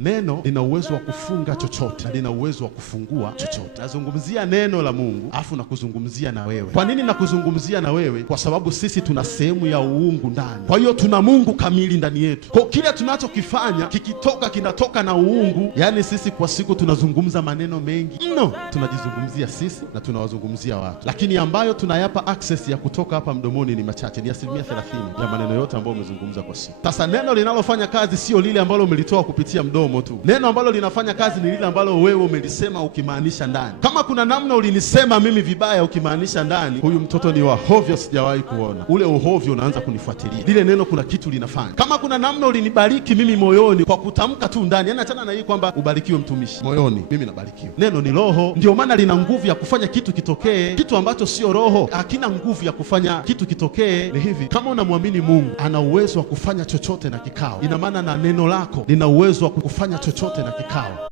Neno lina uwezo wa kufunga chochote, lina uwezo wa kufungua chochote. Nazungumzia neno la Mungu, afu nakuzungumzia na wewe. Kwa nini nakuzungumzia na wewe? Kwa sababu sisi tuna sehemu ya uungu ndani. Kwa hiyo tuna Mungu kamili ndani yetu. Kwa kile tunachokifanya kikitoka kinatoka na uungu. Yaani sisi kwa siku tunazungumza maneno mengi mno. Tunajizungumzia sisi na tunawazungumzia watu. Lakini ambayo tunayapa access ya kutoka hapa mdomoni ni machache, ni 30% ya maneno yote ambayo umezungumza kwa siku. Sasa neno linalofanya kazi sio lile ambalo umelitoa kupitia mdomo tu. Neno ambalo linafanya kazi ni lile ambalo wewe umelisema ukimaanisha ndani. Kama kuna namna ulinisema mimi vibaya ukimaanisha ndani, huyu mtoto ni wa hovyo, sijawahi kuona. Ule uhovyo unaanza kunifuatilia. Lile neno kuna kitu linafanya. Kama kuna namna ulinibariki mimi moyoni kwa kutamka tu ndani, yani achana na hii kwamba ubarikiwe mtumishi. Moyoni mimi nabarikiwa. Neno ni roho, ndio maana lina nguvu ya kufanya kitu kitokee. Kitu ambacho sio roho hakina nguvu ya kufanya kitu kitokee. Ni hivi, kama unamwamini Mungu ana uwezo wa kufanya chochote na kikao, ina maana na neno lako lina uwezo wa kufanya chochote na kikao.